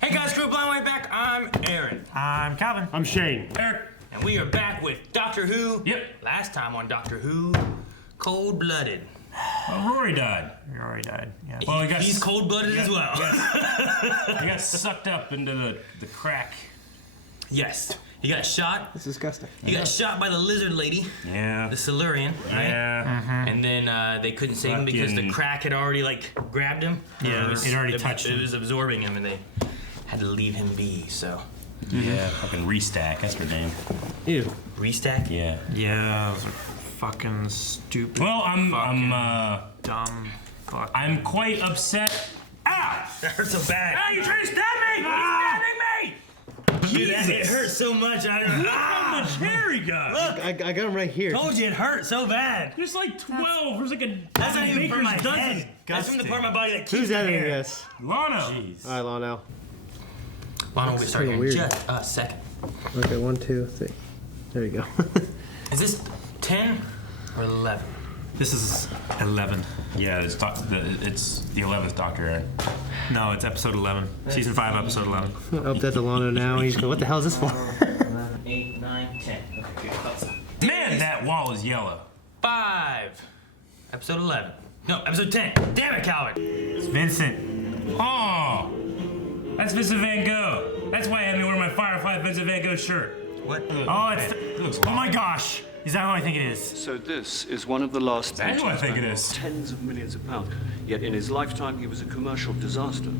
Hey guys, Crew Blind Way back. I'm Aaron. I'm Calvin. I'm Shane. Eric. And we are back with Doctor Who. Yep. Last time on Doctor Who, Cold-Blooded. Well, Rory died. Rory died, yeah. Well, He's cold-blooded as well. He got sucked up into the crack. Yes. He got shot. It's disgusting. He got shot by the lizard lady. Yeah. The Silurian, right? Yeah. And then they couldn't save him because the crack had already, like, grabbed him. Yeah, it already touched him. It was absorbing him, and they had to leave him be, so. Yeah, fucking Restack, that's her name. Ew. Restack? Yeah. Yeah, those are fucking stupid. Well, I'm dumb. Fuck. I'm quite upset. Ah! That hurt so bad. Ah, you trying to stab me? He's stabbing me! Dude, it hurt so much. I don't know. Look how much hair he got. Look, I got him right here. told you it hurt so bad. There's like 12. There's like a That's not even from my baker's dozen. head. That's from the part of my body that keeps Who's the editing hair. this? Lano. All right, Lano. Lana will be starting in weird. just a second. Okay, 1, 2, 3. There you go. Is this 10 or 11? This is 11. Yeah, it's the 11th Doctor, Aaron. No, it's episode 11. Season 5, episode 11. Up that to Lano now. He's going, what the hell is this for? 11, 8, 9, 10. Okay, good. Man, that wall is yellow. 5. Episode 11. No, episode 10. Damn it, Calvin. It's Vincent. Oh, that's Vincent Van Gogh. That's why I had me wear my Firefly Vincent Van Gogh shirt. What? Oh, it's. It looks Oh my awful. gosh. Is that who I think it is? So this is one of the last That's what I think it paintings is. worth tens of millions of pounds. Yet in his lifetime, he was a commercial disaster.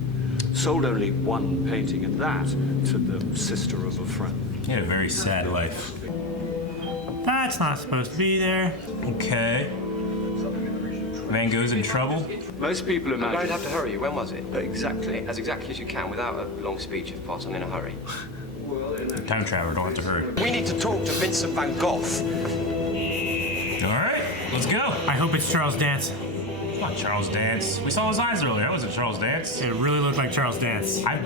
Sold only one painting, and that to the sister of a friend. He had a very sad life. That's not supposed to be there. Okay. Van Gogh's in trouble. Most people I'm going imagine... to have to hurry you. When was it? Exactly. As exactly as you can, without a long speech, of course. I'm in a hurry. Time traveler, don't have to hurry. We need to talk to Vincent van Gogh. All right, let's go. I hope it's Charles Dance. It's not Charles Dance. We saw his eyes earlier. That wasn't Charles Dance. It really looked like Charles Dance. I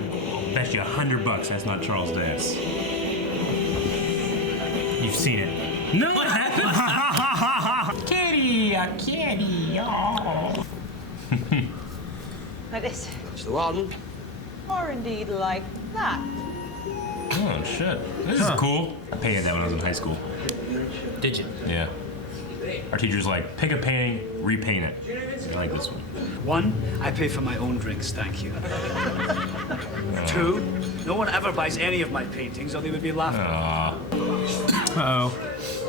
bet you $100 that's not Charles Dance. You've seen it. No, I haven't. Kitty, a kitty, oh. Like this. That's the one. Or indeed like that. Oh, shit. This is cool. I painted that when I was in high school. Did you? Yeah. Our teacher's like, pick a painting, repaint it. I like this one. 1, I pay for my own drinks, thank you. 2, no one ever buys any of my paintings or they would be laughing. Aw. Uh-oh.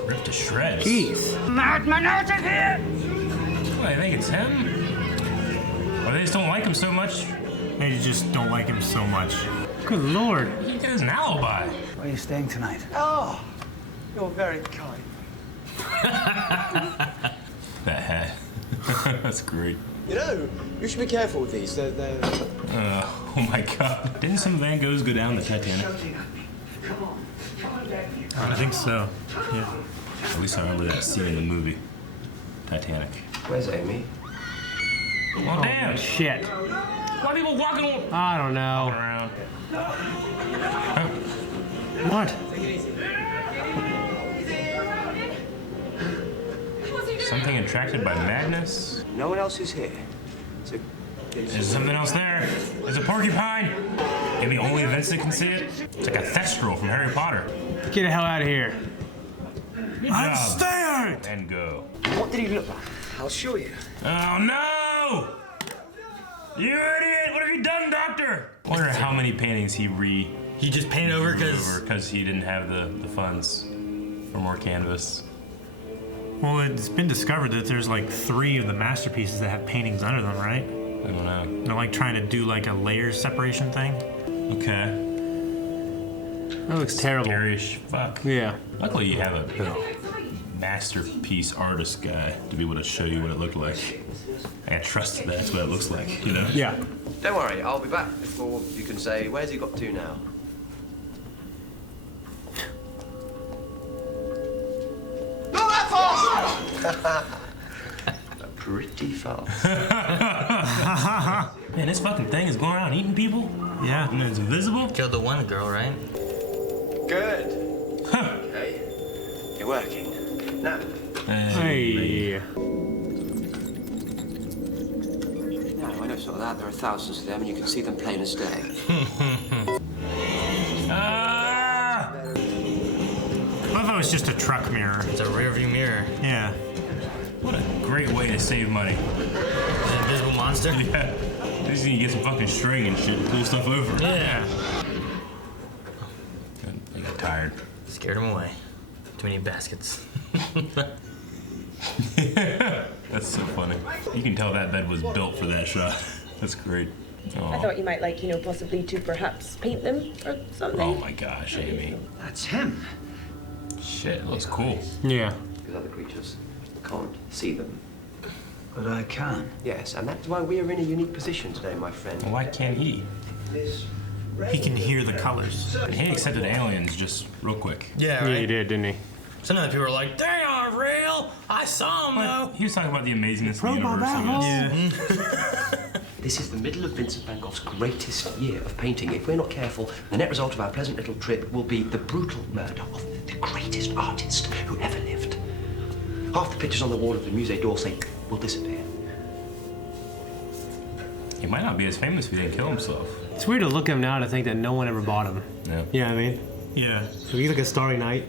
Ripped to shreds. Jeez. Madman out of here! What, I think it's him? Or they just don't like him so much? They just don't like him so much. Good lord. He has an alibi. Where are you staying tonight? Oh, you're very kind. That hat. That's great. You know, you should be careful with these. They're... Oh my god. Didn't some Van Goghs go down the Titanic? I think so. Yeah. At least I remember that scene in the movie. Titanic. Where's Amy? Well, damn. Shit. Why are people walking I don't know. around? What? Something attracted by madness? No one else is here. So, There's something else there. There's a porcupine. Maybe only Vincent can see it. It's like a thestral from Harry Potter. Get the hell out of here. Good I'm job. scared! And go. what did he look like? I'll show you. Oh no! You idiot! What have you done, Doctor? I wonder how many paintings he just painted over because he didn't have the funds for more canvas. Well, it's been discovered that there's like 3 of the masterpieces that have paintings under them, right? I don't know. They're like trying to do like a layer separation thing. Okay. That looks terrible. Scary-ish. Fuck. Yeah. Luckily, you have a masterpiece artist guy to be able to show you what it looked like. I trust that that's what it looks like, you know? Yeah. Don't worry, I'll be back before you can say, where's he got to now? Not that fast! Pretty fast. Man, this fucking thing is going around eating people? Yeah. And it's invisible? Killed the one girl, right? Good. Huh. Okay. You're working. Now, Hey. now I don't sort of that. There are thousands of them, and you can see them plain as day. Ah! What if it was just a truck mirror? It's a rear view mirror. Yeah. What a great way to save money. It's an invisible monster. Yeah. You just need to get some fucking string and shit and pull stuff over. Yeah. I got tired. Scared him away. Too many baskets. That's so funny. You can tell that bed was built for that shot. That's great. I thought you might like, possibly to perhaps paint them or something. Oh my gosh, Amy. That's him. Shit, it looks cool. Yeah. Because other creatures can't see them. But I can. Yes, and that's why we are in a unique position today, my friend. Well, why can't he? He can hear the colors. He accepted aliens just real quick. Yeah, Yeah, right? he did, didn't he? Sometimes people are like, they aren't real. I saw them, though. He was talking about the amazingness of the universe, I guess. Yeah. This is the middle of Vincent van Gogh's greatest year of painting. If we're not careful, the net result of our pleasant little trip will be the brutal murder of the greatest artist who ever lived. Half the pictures on the wall of the Musée d'Orsay will disappear. He might not be as famous if he didn't kill himself. It's weird to look at him now to think that no one ever bought him. Yeah. You know what I mean? Yeah. If you look at Starry Night,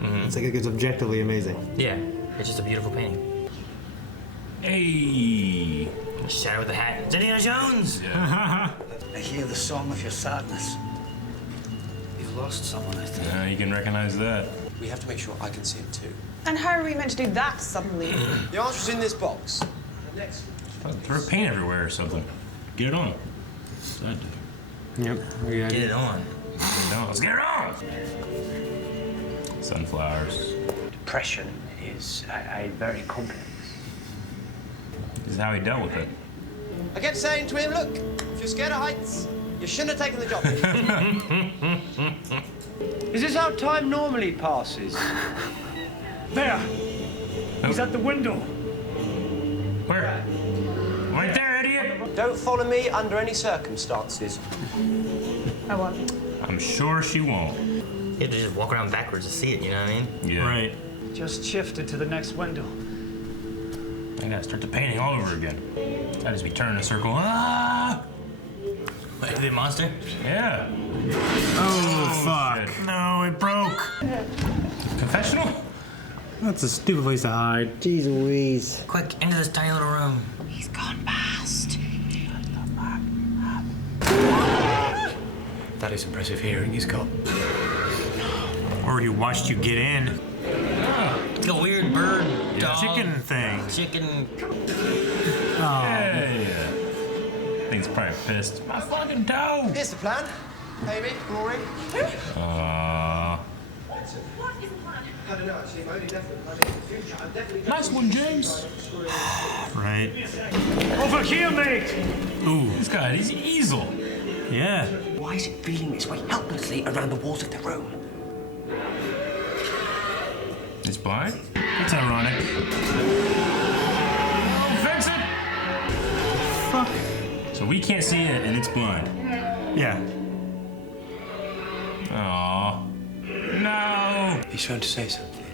it's like it's objectively amazing. Yeah, it's just a beautiful painting. Hey. Shadow with the hat. It's Indiana Jones. I hear the song of your sadness. You've lost someone, I think. You can recognize that. We have to make sure I can see it too. And how are we meant to do that suddenly? The answer's in this box. Next. Throw paint everywhere or something. Get it on. I do. Yep. Yeah. Get it on. Get it on. Let's get it on. Sunflowers. Depression is very complex. This is how he dealt with it. I kept saying to him, look, if you're scared of heights, you shouldn't have taken the job. Is this how time normally passes? There! He's at the window. Where? Right there, idiot! Don't follow me under any circumstances. I won't. I'm sure she won't. You have to just walk around backwards to see it, you know what I mean? Yeah. Right. Just shifted to the next window. I gotta start the painting all over again. I just be turning a circle. Ah! Wait, the monster? Yeah. Oh, fuck. Shit. No, it broke. Confessional? That's a stupid place to hide. Jeez Louise. Quick, into this tiny little room. He's gone past. That is impressive hearing he's got. Or he watched you get in. It's a weird bird, dog. Chicken thing. Chicken. Yeah. Thing's probably pissed. My fucking toe! Here's the plan. Amy, Rory. What is the plan? I don't know, actually. My only definite plan is the future. I'm definitely... Nice one, James. Right. Over here, mate! Ooh. This guy, he's an easel. Yeah. Why is it feeling this way helplessly around the walls of the room? It's blind? That's ironic. Oh, Vincent! Fuck. So we can't see it and it's blind. Yeah. Aww. No! He's trying to say something.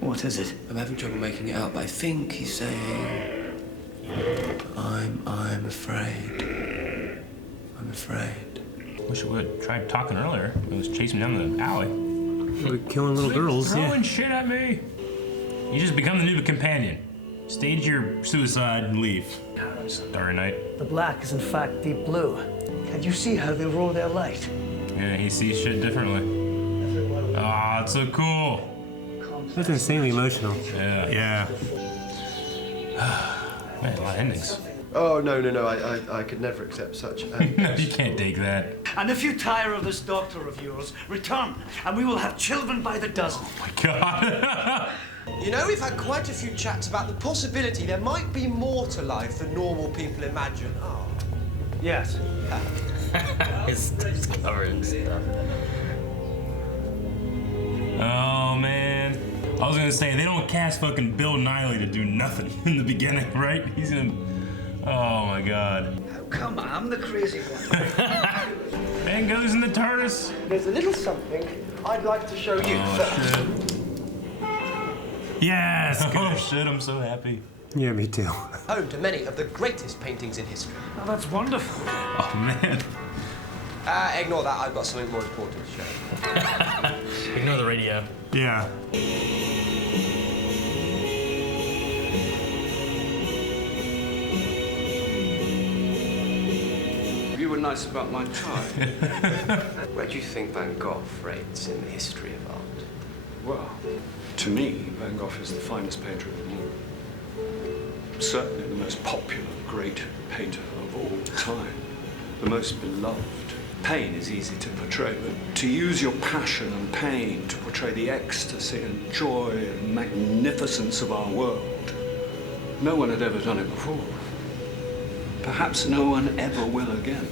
What is it? I'm having trouble making it out, but I think he's saying... I'm afraid. I'm afraid. Wish it would. Tried talking earlier. It was chasing me down the alley. We're killing little girls, Throwing yeah. shit at me. You just become the new companion. Stage your suicide and leave. Starry Night. The black is in fact deep blue. Can you see how they roll their light? Yeah, he sees shit differently. Ah, it's so cool. That's insanely emotional. Yeah. Yeah. Man, a lot of endings. Oh, no. I could never accept such... No, you can't take that. And if you tire of this doctor of yours, return, and we will have children by the dozen. Oh my god. You know, we've had quite a few chats about the possibility there might be more to life than normal people imagine. Oh. Yes. It's covered in stuff. Oh man. I was gonna say, they don't cast fucking Bill Nighy to do nothing in the beginning, right? He's gonna... Oh my god. How come I'm the crazy one? Man goes in the TARDIS. There's a little something I'd like to show you. Oh shit. Yes. Oh shit, I'm so happy. Yeah, me too. Home to many of the greatest paintings in history. Oh, that's wonderful. Oh man. Ignore that. I've got something more important to show. Ignore the radio. Yeah. You were nice about my tie. Where do you think Van Gogh rates in the history of art? Well, to me, Van Gogh is the finest painter of them all. Certainly the most popular great painter of all time. The most beloved. Pain is easy to portray, but to use your passion and pain to portray the ecstasy and joy and magnificence of our world, no one had ever done it before. Perhaps no one ever will again.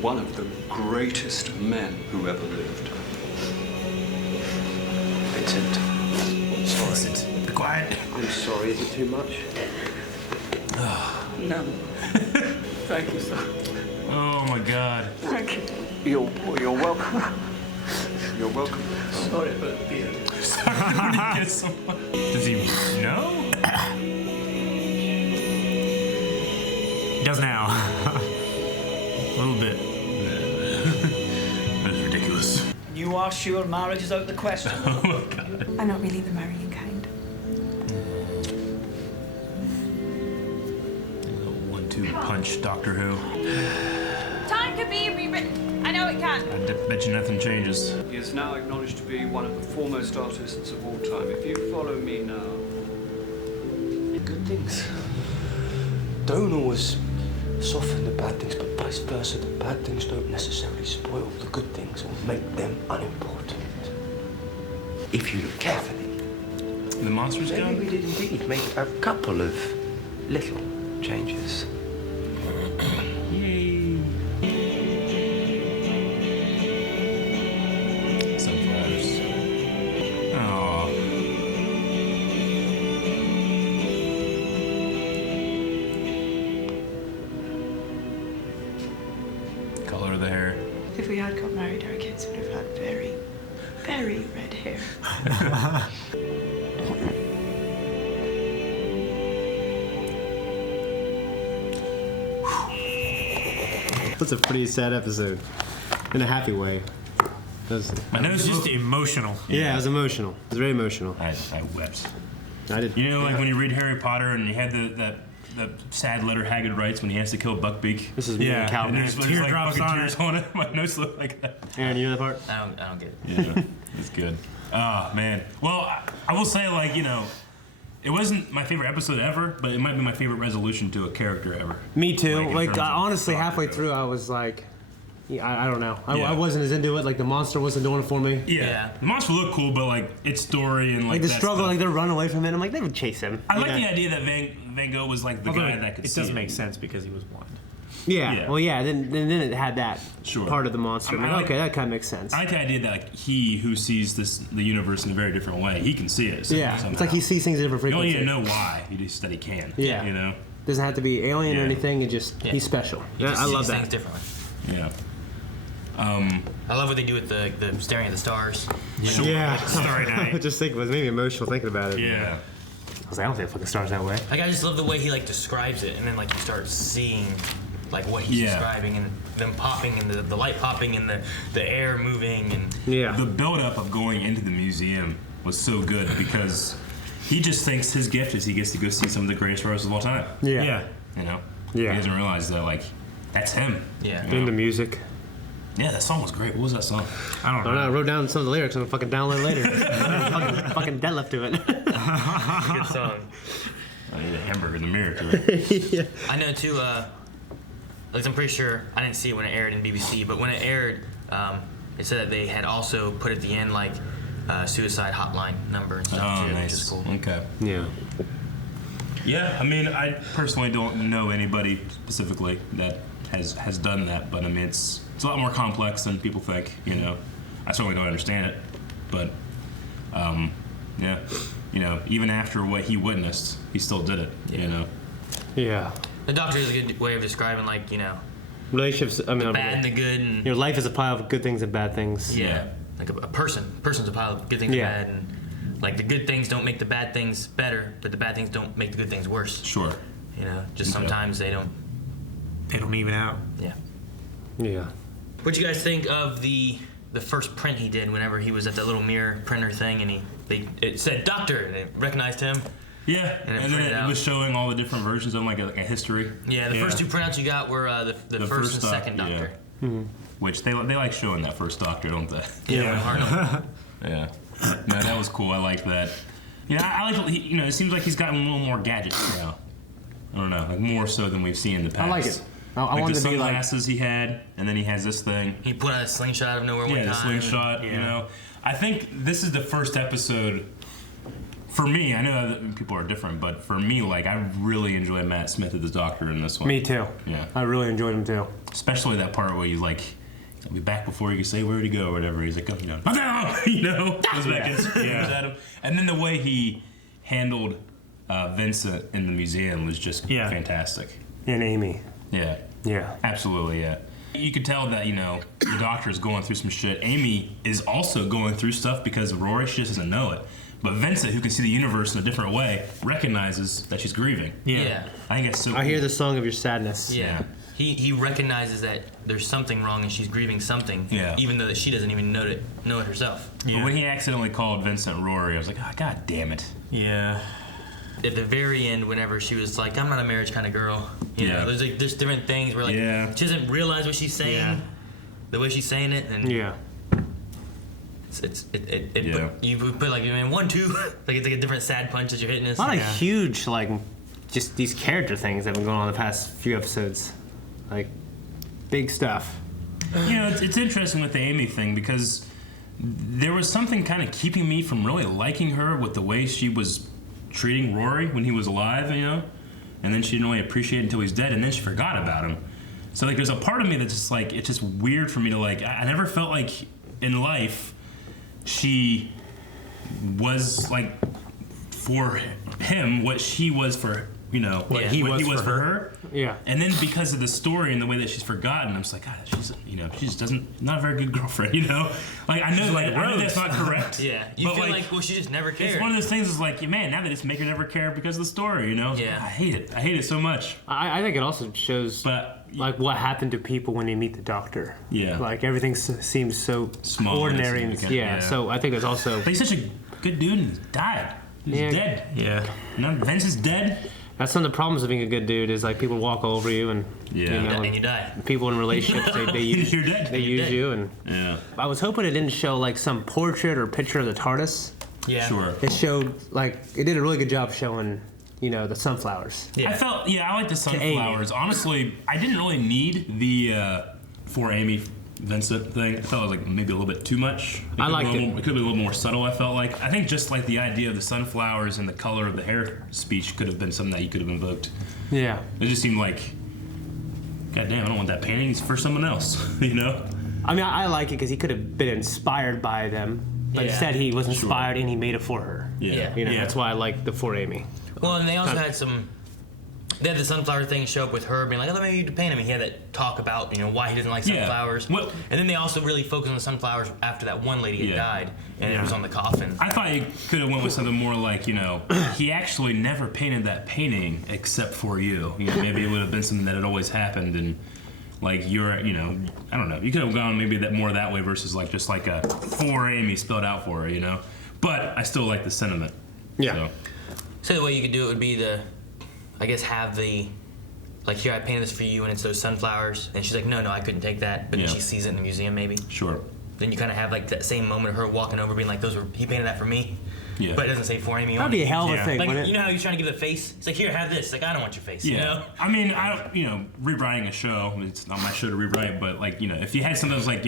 One of the greatest men who ever lived. Vincent. Sorry. Vincent, be quiet. I'm sorry. Is it too much? No. Thank you, sir. Oh my God. Thank you. You're welcome. You're welcome. Sorry about the beer. Does he know? He does now. A little bit. That's ridiculous. You are sure marriage is out of the question? Oh my God. I'm not really the marrying kind. 1-2 punch, Doctor Who. Time can be rewritten. I know it can. I bet you nothing changes. He is now acknowledged to be one of the foremost artists of all time. If you follow me now. Good things don't always soften the bad things, but vice versa. The bad things don't necessarily spoil the good things or make them unimportant. If you look carefully, The monster's maybe gone? we did indeed make a couple of little changes. Yay. Sunflowers. Aww. Color of the hair. If we had got married, our kids would have had very, very red hair. That's a pretty sad episode. In a happy way. My nose It's just emotional. Yeah, it was emotional. It was very emotional. I wept. I did. You know, like when you read Harry Potter and you had the sad letter Hagrid writes when he has to kill Buckbeak. This is me and And Calvin. there's Teardrops like on tears it. on it. My nose looked like that. Aaron, you know that part? I don't get it. Yeah, it's good. Oh man. Well, I will say, like, you know, it wasn't my favorite episode ever, but it might be my favorite resolution to a character ever. Me too. Like, in Like, terms of honestly, Doctor halfway Who. through, I was like, yeah, I don't know. Yeah. I wasn't as into it. Like, the monster wasn't doing it for me. Yeah. Yeah. The monster looked cool, but like its story and like Like, the that struggle, stuff. like, they're running away from it. I'm like, they would chase him. I like You know? the idea that Van Gogh was like the Although guy that could it see doesn't make sense because he was blind. Yeah. Yeah. Well, yeah. Then it had that Sure. part of the monster. I I'm like- like, okay, that kind of makes sense. I like the idea that like he who sees the universe in a very different way, he can see it. Yeah. somehow. It's like he sees things at different You don't frequencies. need to know why. He just that he can. Yeah. You know. Doesn't have to be alien or Yeah. anything. It just Yeah. he's special. He Yeah, just I love sees things that. differently. Yeah. I love what they do with the staring at the stars. Yeah. Starry Night. Just think, it was maybe emotional thinking about it. Yeah. I was like, I don't think fucking stars that way. Like I just love the way he like describes it, and then like you start seeing like what he's Yeah. describing, and them popping, and the light popping, and the air moving, and Yeah. The build-up of going into the museum was so good because he just thinks his gift is he gets to go see some of the greatest artists of all time. Yeah. Yeah. You know? Yeah. He doesn't realize that, like, that's him. yeah. You And the know? music. Yeah, that song was great. What was that song? I don't I don't know. I know. wrote down some of the lyrics. I'm gonna fucking download it later. fucking deadlift to it. Good song. I need a hamburger in the mirror to it. I know too. Like I'm pretty sure I didn't see it when it aired in BBC, but when it aired, it said that they had also put at the end like suicide hotline number and stuff Oh, too, which nice. is cool. Okay. Yeah. Yeah, I mean, I personally don't know anybody specifically that has done that, but I mean, it's a lot more complex than people think. You know, I certainly don't understand it, but yeah, you know, even after what he witnessed, he still did it. You know, Yeah. The Doctor is a good way of describing like Relationships. I mean, bad and the good, and life is a pile of good things and bad things. yeah, like a person's a pile of good things Yeah. and bad, and like the good things don't make the bad things better, but the bad things don't make the good things worse. Sure. You know, just Okay. sometimes they don't. They don't even out. Yeah. Yeah. What'd you guys think of the first print he did whenever he was at that little mirror printer thing and it said Doctor and they recognized him? Yeah, And it and then printed it out. was showing all the different versions of him, like a history. Yeah, the first two printouts you got were the first and doc- second Doctor. Yeah. Which they like showing that first Doctor, don't they? Yeah. Yeah. No, that was cool. I like that. You know, I like. You know, it seems like he's gotten a little more gadgets now. I don't know, like more so than we've seen in the past. I like it. I Like wanted the to be like. sunglasses he had, and then he has this thing. He put out a slingshot out of nowhere one Yeah, the time. slingshot. You know, I think this is the first episode. For me, I know that people are different, but for me, like I really enjoy Matt Smith as the Doctor in this one. Me too. Yeah. I really enjoyed him too. Especially that part where he's like, "I'll be back before you can say where to go," or whatever. He's like, "Oh, you know, you know," goes back and screams at him. And then the way he handled Vincent in the museum was just fantastic. And Amy. Yeah. Yeah. Absolutely, yeah. You could tell that, you know, the Doctor is going through some shit. Amy is also going through stuff because of Rory. She just doesn't know it. But Vincent, who can see the universe in a different way, recognizes that she's grieving. Yeah. I think that's so I hear the song of your sadness. Yeah. He recognizes that there's something wrong and she's grieving something. Yeah. Even though that she doesn't even know it herself. But when he accidentally called Vincent Rory, I was like, oh, God damn it. Yeah. At the very end, whenever she was like, "I'm not a marriage kind of girl," you know, there's different things where like she doesn't realize what she's saying, the way she's saying it, and you put like 1, 2, like it's like a different sad punch that you're hitting us. A lot of huge like just these character things that have been going on the past few episodes, like big stuff. You know, it's interesting with the Amy thing because there was something kind of keeping me from really liking her with the way she was treating Rory when he was alive, you know? And then she didn't really appreciate it until he's dead, and then she forgot about him. So, like, there's a part of me that's just, like, it's just weird for me to, like, I never felt like in life she was, like, for him what she was for, you know, what he was for her. Yeah. And then because of the story and the way that she's forgotten, I'm just like, God, she's, you know, she just not a very good girlfriend, you know? Like, I know, like, I know that's not correct. Yeah. You feel like, well, she just never cared. It's one of those things is like, man, now they just make her never care because of the story, you know? Yeah. I hate it. I hate it so much. I think it also shows like what happened to people when they meet the Doctor. Yeah. Like everything seems so Small, ordinary. And, insignificant, yeah. So I think there's also. But he's such a good dude and he died. He's dead. Yeah. No, Vince is dead. That's one of the problems of being a good dude is like people walk over you and you know, and you die. People in relationships they use You're dead. they use you and I was hoping it didn't show like some portrait or picture of the TARDIS. Yeah. Sure. It showed like it did a really good job showing the sunflowers. Yeah. I like the sunflowers. Honestly, I didn't really need the for Amy Vincent thing. I felt it was like maybe a little bit too much. I liked it. It could be a little more subtle. I felt like. I think just like the idea of the sunflowers and the color of the hair speech could have been something that you could have invoked. Yeah. It just seemed like, God damn, I don't want that painting. It's for someone else, you know? I mean, I like it because he could have been inspired by them, but instead he was inspired and he made it for her. Yeah. You know, that's why I like the for Amy. Well, and they also had they had the sunflower thing show up with her being like, "Oh, maybe you could paint him." And he had that talk about why he doesn't like sunflowers. Well, and then they also really focused on the sunflowers after that one lady had died, and it was on the coffin. I thought you could have went with something more like, he actually never painted that painting except for you. Maybe it would have been something that had always happened, and like you're, I don't know. You could have gone maybe more that way versus like just like a for Amy spelled out for her, But I still like the sentiment. Yeah. So the way you could do it would be have the, like, here, I painted this for you, and it's those sunflowers. And she's like, no, I couldn't take that. But then she sees it in the museum, maybe. Sure. Then you kind of have, like, that same moment of her walking over, being like, he painted that for me. Yeah. But it doesn't say for Amy. That'd be a hell of a thing, like, wouldn't it? You know how you're trying to give the face? It's like, here, have this. Like, I don't want your face, I mean, rewriting a show, it's not my show to rewrite, but, like, if you had something that was like,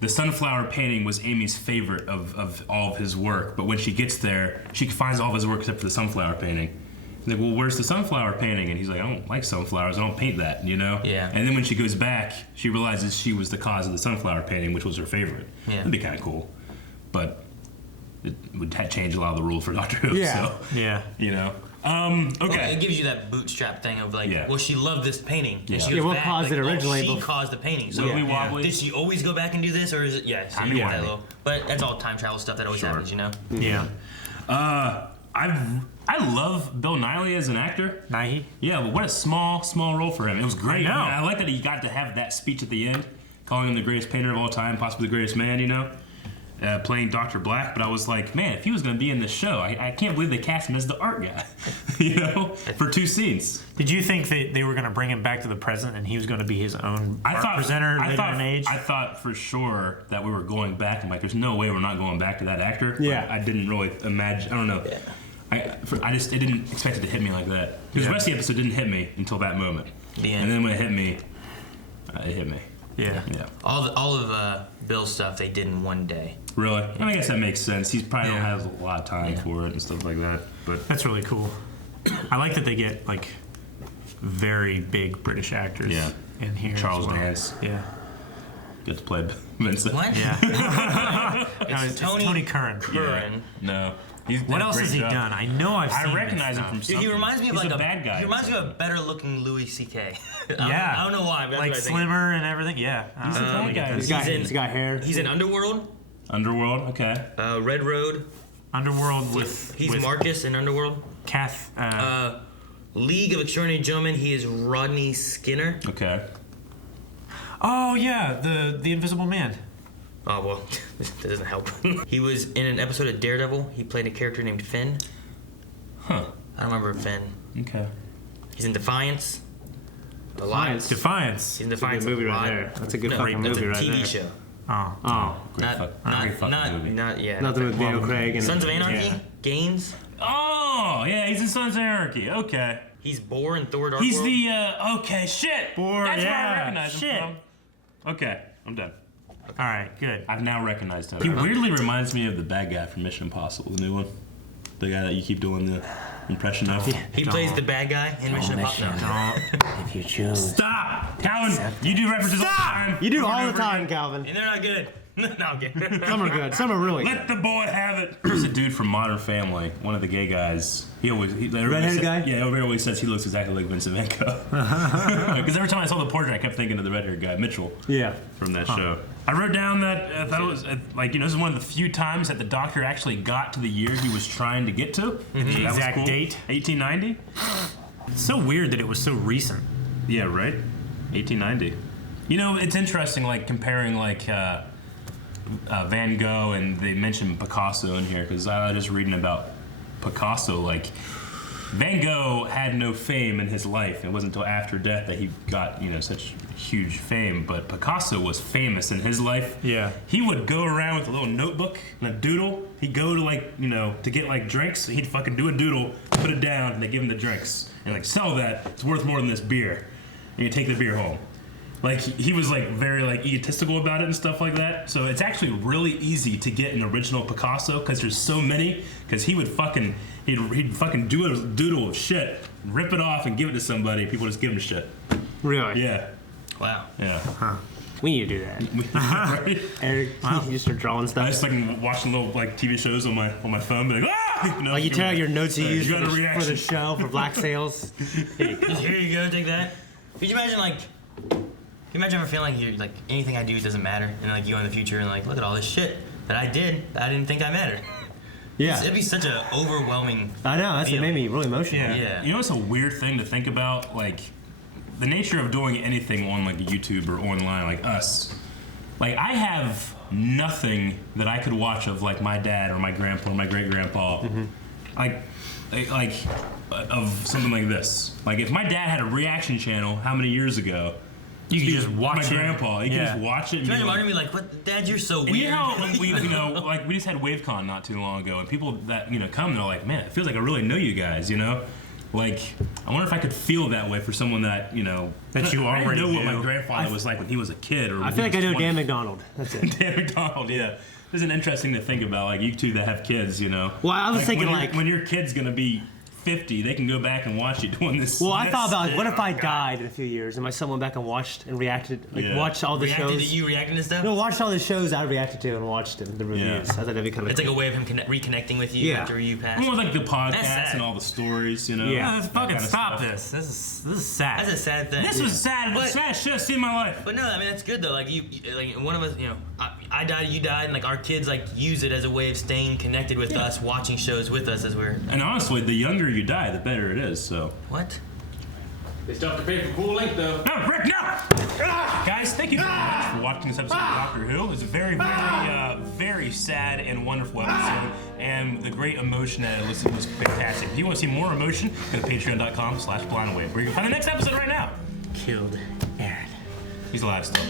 the sunflower painting was Amy's favorite of all of his work, but when she gets there, she finds all of his work except for the sunflower painting. Like, well, where's the sunflower painting? And he's like, I don't like sunflowers. I don't paint that, Yeah. And then when she goes back, she realizes she was the cause of the sunflower painting, which was her favorite. Yeah. That'd be kind of cool. But it would change a lot of the rules for Doctor Who. Yeah. So, Yeah. Okay. Well, it gives you that bootstrap thing of like, well, she loved this painting. Yeah. And she Yeah, goes what back, caused like, it originally, She but- caused the painting. So Wibbly wobbly. did she always go back and do this, or is it? Yeah, so you get that little. But that's all time travel stuff that always happens, you know. Yeah. I love Bill Nighy as an actor. Nighy? Yeah, but what a small role for him. It was great. I know. I like that he got to have that speech at the end, calling him the greatest painter of all time, possibly the greatest man, you know, playing Dr. Black. But I was like, man, if he was going to be in this show, I can't believe they cast him as the art guy, you know, for 2 scenes. Did you think that they were going to bring him back to the present and he was going to be his own presenter later in age? I thought for sure that we were going back. I'm like, there's no way we're not going back to that actor. Yeah. But I didn't really imagine. I don't know. Yeah. It didn't expect it to hit me like that. Because the rest of the episode didn't hit me until that moment. The end. And then when it hit me, it hit me. Yeah. Yeah. All of Bill's stuff they did in one day. Really? I mean, I guess that makes sense. He's probably don't have a lot of time for it and stuff like that. But That's really cool. I like that they get like very big British actors in here. Charles as well. Dance. Yeah. Get to play Vincent. What? Yeah. It's Tony Curran. Curran. No. What else has he done? I know I've seen I recognize him this from stuff. something. He reminds me of He's like a bad guy. He reminds me of a better looking Louis C.K. Yeah. I don't know why. But that's Like what I think. slimmer and everything. Yeah. He's a bad guy. He's got hair. He's in Underworld. Underworld, okay. Red Road. Underworld with He's with Marcus in Underworld. Kath. League of Extraordinary Gentlemen. He is Rodney Skinner. Okay. Oh yeah, the Invisible Man. Oh well, that doesn't help. He was in an episode of Daredevil. He played a character named Finn. Huh. I don't remember Finn. Okay. He's in Defiance. Defiance. He's in Defiance. That's a good movie right Alive. there. That's a good No, fucking that's movie a right TV there. show. Oh. Great fucking movie. Nothing with Daniel Craig and Sons of Anarchy. Yeah. Gaines. Oh, yeah, he's in Sons of Anarchy. Okay. He's Boar in Thor: Dark He's World. the, okay, shit. Boar, That's where I yeah, recognize shit. him from. Okay, I'm done. All right, good. I've now recognized him. He weirdly reminds me of the bad guy from Mission Impossible, the new one. The guy that you keep doing the impression of. He plays the bad guy in Mission Impossible. if you choose. Stop! Calvin, you do references all the time. You do Over and all the over time, again. Calvin. And they're not good. No, I'm kidding. Some are good. Some are really good. Let the boy have it. There's a dude from Modern Family, one of the gay guys. Redheaded guy? Yeah, everybody always says he looks exactly like Vincent Van Gogh. Because every time I saw the portrait, I kept thinking of the red-haired guy, Mitchell, Yeah. from that show. I wrote down that I thought it was this is one of the few times that the Doctor actually got to the year he was trying to get to. The That was exact cool. date. 1890. It's so weird that it was so recent. Yeah, right. 1890. You know, it's interesting, like comparing like Van Gogh, and they mentioned Picasso in here because I was just reading about Picasso. Like Van Gogh had no fame in his life. It wasn't until after death that he got such huge fame. But Picasso was famous in his life. Yeah. He would go around with a little notebook and a doodle. He'd go to to get like drinks. He'd fucking do a doodle, put it down, and they give him the drinks and like sell that. It's worth more than this beer. And you take the beer home. Like he was like very like egotistical about it and stuff like that. So it's actually really easy to get an original Picasso because there's so many. Because he'd fucking do a doodle of shit, rip it off and give it to somebody. People just give him shit. Really? Yeah. Wow. Yeah. We need to do that. Right? Eric, you start drawing I stuff. just like watching little like TV shows on my phone, be like, ah! Like you tell your notes you use got a for the reaction. show for Black Sales. Here you go. Take that. Could you imagine like? Can you imagine ever feeling like like anything I do doesn't matter, and like you in the future and like look at all this shit that I did that I didn't think I mattered. Yeah. It'd be such an overwhelming. I know. That's what feeling. made me really emotional. Yeah. You know, it's a weird thing to think about, like the nature of doing anything on like YouTube or online, like us. Like I have nothing that I could watch of like my dad or my grandpa or my great grandpa, like of something like this. Like if my dad had a reaction channel, how many years ago? You can just watch my it. grandpa. You can just watch it. Can you And imagine me like, what, Dad? You're so and weird. you know how we like we just had WaveCon not too long ago, and people that come, they're like, man, it feels like I really know you guys. Like I wonder if I could feel that way for someone that That you I already didn't know what knew. my grandfather was like when he was a kid. Or I feel like I know Dan McDonald. That's it. Dan McDonald, yeah. Isn't interesting to think about, like you two that have kids, Well, I was thinking when your kid's gonna be 50, they can go back and watch you doing this. Well, I thought about like, this what if I thing. died in a few years and my son went back and watched and reacted, like Yeah. watched all the Reacted to shows. you reacting to stuff? No, watched all the shows I reacted to and watched them, the reviews. Yeah. I thought that'd be kind of. It's like a way of him reconnecting with you Yeah. after you passed. More like the That's podcast sad. and all the stories, you know. Yeah. Let's that fucking kinda stop stuff. this. This is sad. That's a sad thing. This was sad. But- Saddest shit I've seen in my life. But no, I mean that's good though. Like like one of us, I died, you died, and like our kids like use it as a way of staying connected with us, watching shows with us as we're. And honestly, the younger you die, the better it is. So. What? They still have to pay for cool link though. No, Rick, no! Guys, thank you very much for watching this episode of Doctor Who. It was a very, very sad and wonderful episode, and the great emotion that I listened was fantastic. If you want to see more emotion, go to patreon.com/blindaway, where you can find the next episode right now. Killed Aaron. He's alive still.